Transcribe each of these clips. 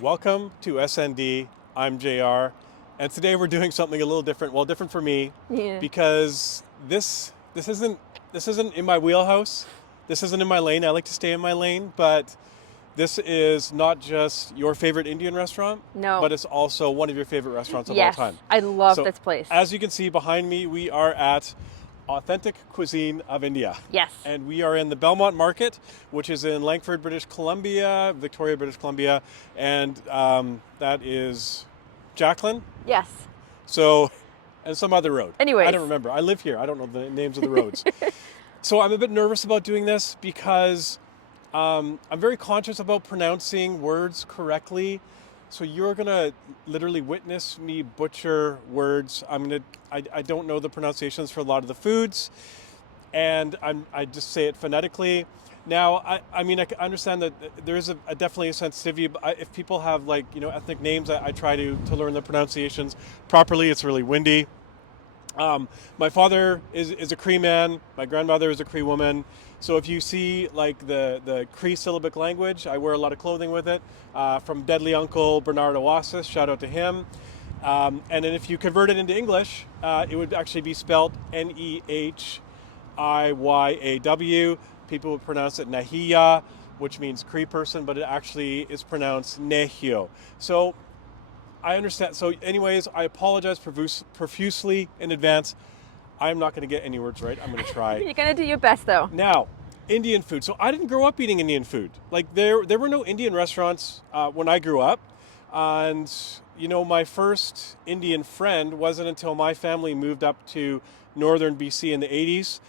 Welcome to SND. I'm JR, and today we're doing something a little different. Well, different for me Yeah. because this isn't in my wheelhouse. This isn't in my lane. I like to stay in my lane, but this is not just your favorite Indian restaurant, No. but it's also one of your favorite restaurants of all Yes. time. I love So, this place. as you can see behind me, we are at Authentic Cuisine of India. Yes. And we are in the Belmont Market, which is in Langford, British Columbia, Victoria, British Columbia, and that is Jacqueline. Yes. So, and some other road. I Anyways. don't remember. I live here. I don't know the names of the roads. So I'm a bit nervous about doing this because I'm very conscious about pronouncing words correctly. So you're gonna literally witness me butcher words. I don't know the pronunciations for a lot of the foods, and I just say it phonetically. Now, I mean, I understand that there is definitely a sensitivity. But if people have ethnic names, I try to learn the pronunciations properly. It's really windy. My father is a Cree man. My grandmother is a Cree woman. So if you see like the Cree syllabic language, I wear a lot of clothing with it. From Deadly Uncle Bernard Oasis, shout out to him. And then if you convert it into English, it would actually be spelled Nehiyaaw. People would pronounce it Nahiya, which means Cree person, but it actually is pronounced Nehio. So I understand. So, anyways, I apologize profusely in advance. I'm not going to get any words right. I'm going to try. You're gonna do your best though. Now, Indian food. So I didn't grow up eating Indian food. Like there were no Indian restaurants when I grew up, and my first Indian friend wasn't until my family moved up to northern BC in the 80s.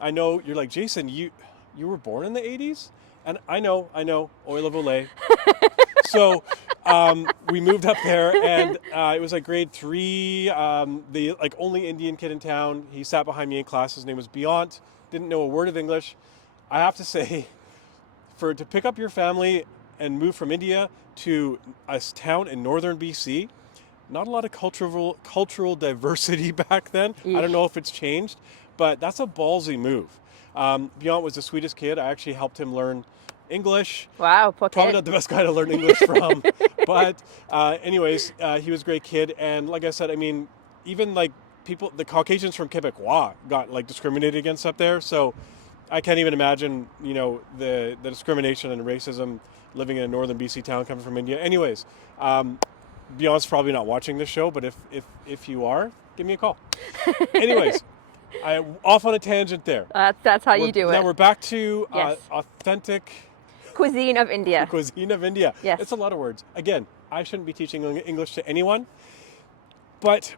I know you're like, Jason, you were born in the 80s, and I know, oil of Olay. So we moved up there, and it was like grade 3. The only Indian kid in town. He sat behind me in class. His name was Beyond. Didn't know a word of English. I have to say, to pick up your family and move from India to a town in northern BC, not a lot of cultural diversity back then. I don't know if it's changed, but that's a ballsy move. Beyond was the sweetest kid. I actually helped him learn English. Wow, poor Probably kid. not the best guy to learn English from, but anyways, he was a great kid. And like I said, I mean, even like the Caucasians from Quebecois got like discriminated against up there. So I can't even imagine, the discrimination and racism living in a northern BC town coming from India. Anyways, Beyond's probably not watching this show, but if you are, give me a call. Anyways, I'm off on a tangent there. That's how you do Now it. we're back to Yes. Authentic Cuisine of India. Cuisine of India. Yes. It's a lot of words. Again, I shouldn't be teaching English to anyone, but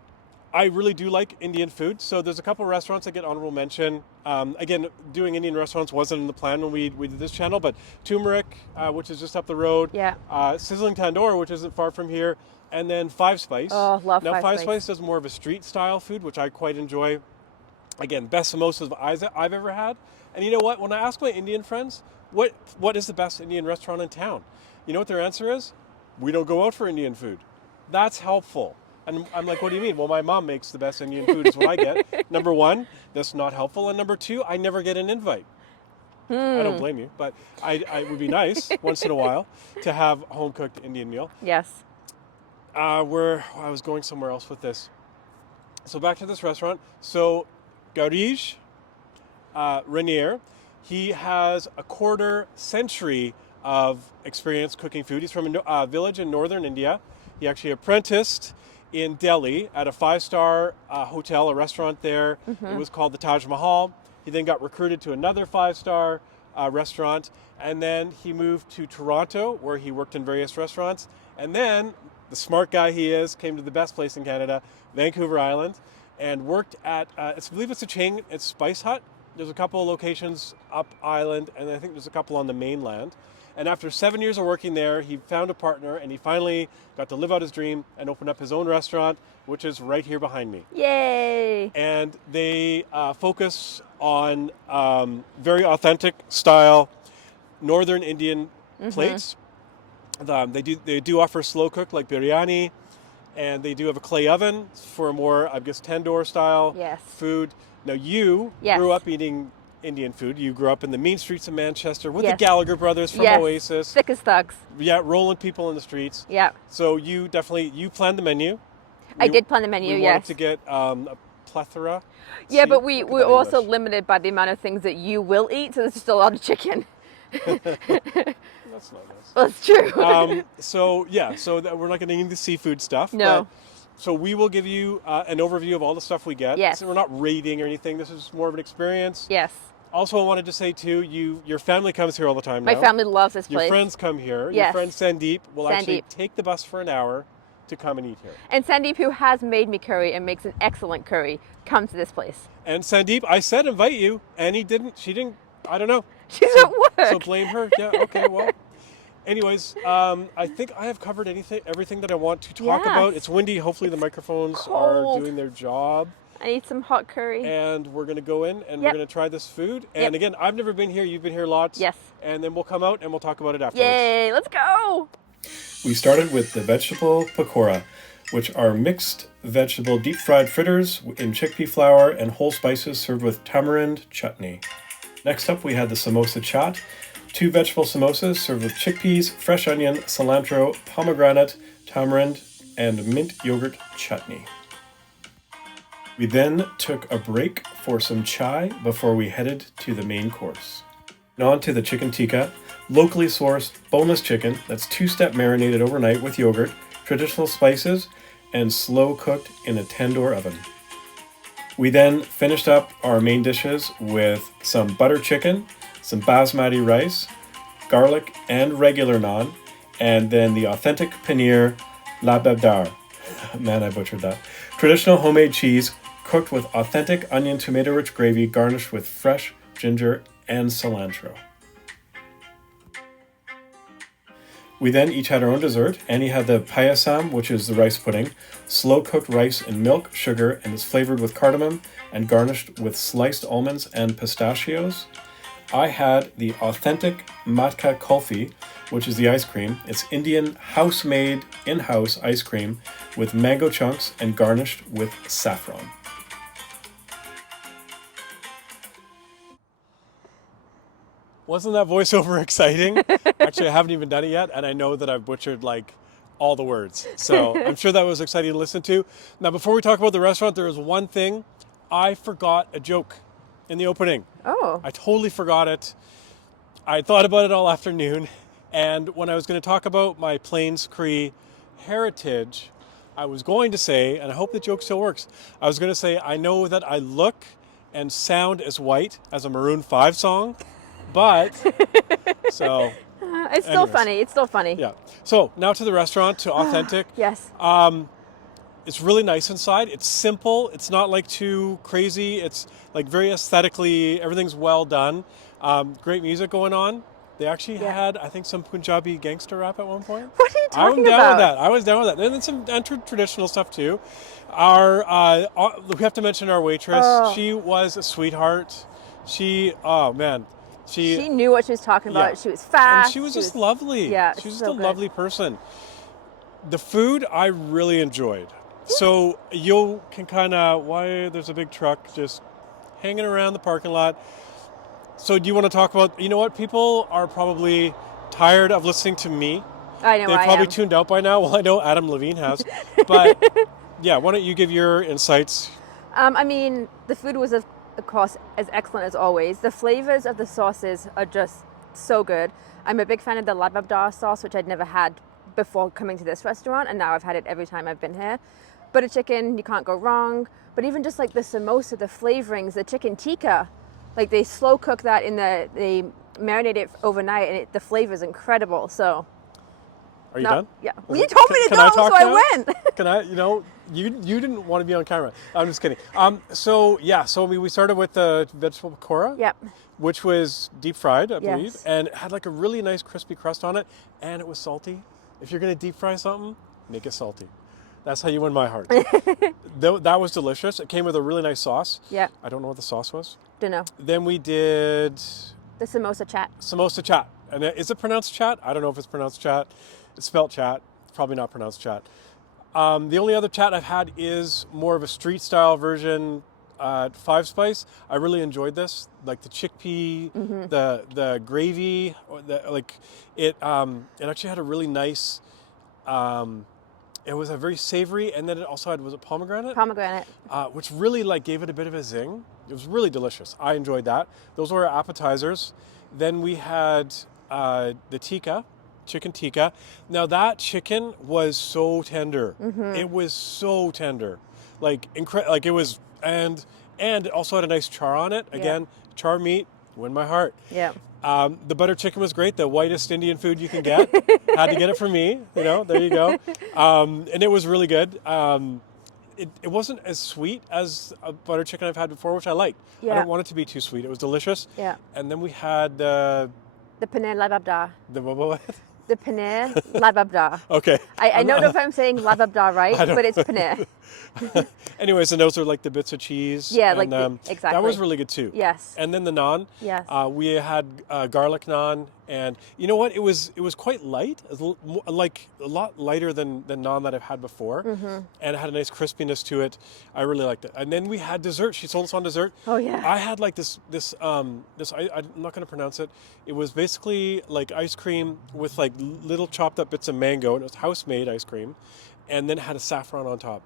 I really do like Indian food. So there's a couple of restaurants that get honorable mention. Again, doing Indian restaurants wasn't in the plan when we did this channel, but Turmeric, which is just up the road. Yeah. Sizzling Tandoor, which isn't far from here. And then Five Spice. Oh, love now, Five Five Spice. Spice does more of a street style food, which I quite enjoy. Again, best samosas I've ever had. And you know what? When I ask my Indian friends, what is the best Indian restaurant in town? You know what their answer is? We don't go out for Indian food. That's helpful. And I'm like, what do you mean? Well, my mom makes the best Indian food is what I get. Number one, that's not helpful. And number two, I never get an invite. I don't blame you, but I would be nice once in a while to have a home-cooked Indian meal. Yes. I was going somewhere else with this. So back to this restaurant. So Gaurij Renier, he has a quarter century of experience cooking food. He's from a village in northern India. He actually apprenticed in Delhi at a 5-star hotel, a restaurant there. It was called the Taj Mahal. He then got recruited to another 5-star restaurant, and then he moved to Toronto, where he worked in various restaurants. And then, the smart guy he is, came to the best place in Canada, Vancouver Island, and worked at, I believe it's a chain, it's Spice Hut. There's a couple of locations up island, and I think there's a couple on the mainland. And after 7 years of working there, he found a partner, and he finally got to live out his dream and open up his own restaurant, which is right here behind me. Yay. And they focus on very authentic style northern Indian plates. They do offer slow cook like biryani, and they do have a clay oven for a more, I guess, tandoor style Yes. food. Now you Yes. grew up eating Indian food. You grew up in the mean streets of Manchester with the Yes. Gallagher brothers from Yes. Oasis. Thick as thugs. Yeah, rolling people in the streets. Yeah. So you planned the menu. I did plan the menu, We yes. wanted to get a plethora. Yeah, See, but look at we're that also English. limited by the amount of things that you will eat, so there's just a lot of chicken. That's not nice. Well, it's true. So we're not getting into the seafood stuff. No. So we will give you an overview of all the stuff we get. Yes. So we're not rating or anything. This is more of an experience. Yes. Also, I wanted to say too, your family comes here all the time My now. family loves this Your place. friends come here. Your Yes. friend Sandeep will actually Sandeep. take the bus for an hour to come and eat here. And Sandeep, who has made me curry and makes an excellent curry, come to this place. And Sandeep, I said invite you, and he didn't. She didn't. I don't know. She's at work. So blame her. Yeah. Okay. Well. Anyways, I think I have covered everything that I want to talk Yes. about. It's windy. Hopefully the microphones are cold. doing their job. I need some hot curry. And we're going to go in and we're Yep. going to try this food. And Yep. again, I've never been here. You've been here lots. Yes. And then we'll come out and we'll talk about it afterwards. Yay, let's go. We started with the vegetable pakora, which are mixed vegetable deep fried fritters in chickpea flour and whole spices served with tamarind chutney. Next up, we had the samosa chaat, 2 vegetable samosas served with chickpeas, fresh onion, cilantro, pomegranate, tamarind, and mint yogurt chutney. We then took a break for some chai before we headed to the main course. And on to the chicken tikka, locally sourced boneless chicken that's 2-step marinated overnight with yogurt, traditional spices, and slow cooked in a tandoor oven. We then finished up our main dishes with some butter chicken, some basmati rice, garlic and regular naan, and then the authentic paneer lababdar. Man, I butchered that. Traditional homemade cheese cooked with authentic onion tomato rich gravy garnished with fresh ginger and cilantro. We then each had our own dessert. Annie had the payasam, which is the rice pudding, slow-cooked rice in milk, sugar, and is flavored with cardamom and garnished with sliced almonds and pistachios. I had the authentic matka kulfi, which is the ice cream. It's Indian house-made, in-house ice cream with mango chunks and garnished with saffron. Wasn't that voiceover exciting? Actually, I haven't even done it yet, and I know that I've butchered like all the words. So I'm sure that was exciting to listen to. Now, before we talk about the restaurant, there was one thing. I forgot a joke in the opening. Oh. I totally forgot it. I thought about it all afternoon, and when I was going to talk about my Plains Cree heritage, I was going to say, and I hope the joke still works, I was going to say, I know that I look and sound as white as a Maroon 5 song, but, so, It's still anyways. funny. It's still funny. Yeah. So now to the restaurant, to Authentic. Yes. It's really nice inside. It's simple. It's not like too crazy. It's like very aesthetically, everything's well done. Great music going on. They actually Yeah. had, I think, some Punjabi gangster rap at one point. What are you talking I'm down about? with that. I was down with that. And then some traditional stuff too. We have to mention our waitress. Oh. She was a sweetheart. Oh man. She knew what she was talking about. Yeah. She was fast. And she was just lovely. Yeah, she was so just a good. lovely person. The food I really enjoyed. So you can kind of, why there's a big truck just hanging around the parking lot. So do you want to talk about, you know what, people are probably tired of listening to me. I know. They I probably am. tuned out by now. Well, I know Adam Levine has. But yeah, why don't you give your insights? I mean, the food was, of course, as excellent as always. The flavors of the sauces are just so good. I'm a big fan of the lababdar sauce, which I'd never had before coming to this restaurant, and now I've had it every time I've been here. Butter chicken, you can't go wrong. But even just like the samosa, the flavorings, the chicken tikka, like they slow cook that they marinate it overnight, and the flavor is incredible. So, Are you done? Yeah. Well, you told me to Can go, I talk so now? I went. Can I, you didn't want to be on camera. I'm just kidding. So we started with the vegetable pakora. Yep. Which was deep fried, I believe, Yes. and it had like a really nice crispy crust on it, and it was salty. If you're gonna deep fry something, make it salty. That's how you win my heart. That was delicious. It came with a really nice sauce. Yeah. I don't know what the sauce was. Don't know. Then we did The samosa chat. samosa chat. And is it pronounced chat? I don't know if it's pronounced chat. It's spelled chat. Probably not pronounced chat. The only other chat I've had is more of a street style version. Five Spice. I really enjoyed this, like the chickpea, the gravy, it actually had a really nice. It was a very savory, and then it also had, was it pomegranate? Pomegranate. Which really like gave it a bit of a zing. It was really delicious. I enjoyed that. Those were our appetizers. Then we had the tikka, chicken tikka. Now that chicken was so tender. It was so tender, like like it was, and it also had a nice char on it. Again, char meat, win my heart. Yeah. The butter chicken was great, the whitest Indian food you can get. Had to get it from me, there you go. And it was really good. It wasn't as sweet as a butter chicken I've had before, which I liked. Yeah. I don't want it to be too sweet. It was delicious. Yeah. And then we had the paneer lababda. what? The paneer lababda. Okay. I don't know if I'm saying lababda right, but it's paneer. Anyways, and those are like the bits of cheese. Yeah, and, like exactly. That was really good too. Yes. And then the naan. Yes. We had garlic naan, and you know what? It was quite light, like a lot lighter than naan that I've had before, and it had a nice crispiness to it. I really liked it. And then we had dessert. She sold us on dessert. Oh yeah. I had like this I'm not going to pronounce it. It was basically like ice cream with like little chopped up bits of mango, and it was house-made ice cream, and then it had a saffron on top.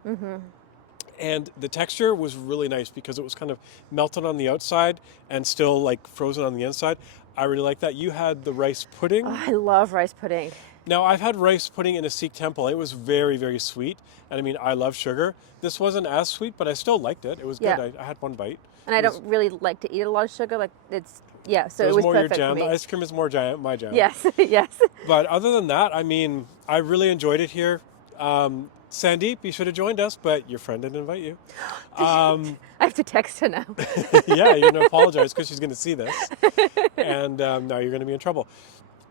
And the texture was really nice because it was kind of melted on the outside and still like frozen on the inside. I really like that. You had the rice pudding. Oh, I love rice pudding. Now, I've had rice pudding in a Sikh temple. It was very, very sweet. And I mean, I love sugar. This wasn't as sweet, but I still liked it. It was Yeah. good. I had one bite. And I don't really like to eat a lot of sugar. Like so it was more perfect your jam. for me. The ice cream is more my jam. Yes, yes. But other than that, I mean, I really enjoyed it here. Sandeep, you should have joined us, but your friend didn't invite you. I have to text her now. Yeah, you're going to apologize because she's going to see this. And now you're going to be in trouble.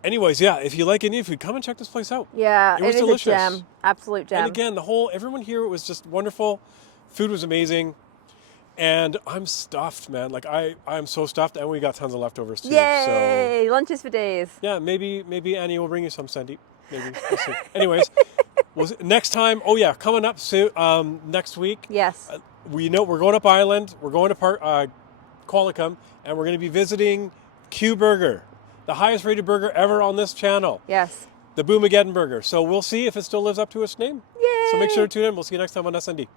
Anyways, yeah, if you like Indian food, come and check this place out. Yeah, It was is delicious. a gem. Absolute gem. And again, everyone here was just wonderful. Food was amazing. And I'm stuffed, man. Like I'm so stuffed, and we got tons of leftovers too. Yay! Lunches for days. Yeah, maybe Annie will bring you some, Sandeep. Maybe. We'll see. Anyways, next time. Oh yeah, coming up soon. Next week. Yes. We're going up Island. We're going to Qualicum, and we're going to be visiting Q Burger, the highest rated burger ever on this channel. Yes. The Boomageddon Burger. So we'll see if it still lives up to its name. Yay! So make sure to tune in. We'll see you next time on SND.